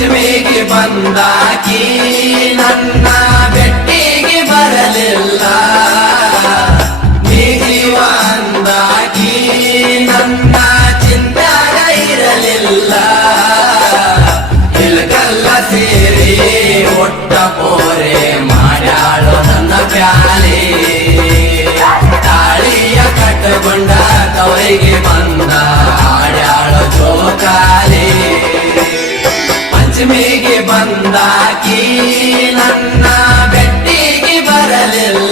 ಪಂಚಮಿಗೆ ಬಂದಾಕಿ ನನ್ನ ಬೆಟ್ಟಿಗೆ ಬರಲಿಲ್ಲ. ನೀಗಿವ ಅಂದಾಕಿ ನನ್ನ ಚಿಂತ್ಯಾಗ ಇರಲಿಲ್ಲ. ಇಳಕಲ್ಲ ಸೇರಿ ಒಟ್ಟ ಪೋರೆ ಮಾಡ್ಯಾಳು ನನ್ನ ಪ್ಯಾಲೆ. ತಾಳಿಯ ಕಟ್ಟಗೊಂಡ ತವರಿಗೆ ಬಂದ ಆಡ್ಯಾಳು ಜೋಕಾಲೆ. ಪಂಚಮಿಗೆ ಬಂದಾಕಿ ನನ್ನ ಬೆಟ್ಟಿಗೆ ಬರಲಿಲ್ಲ.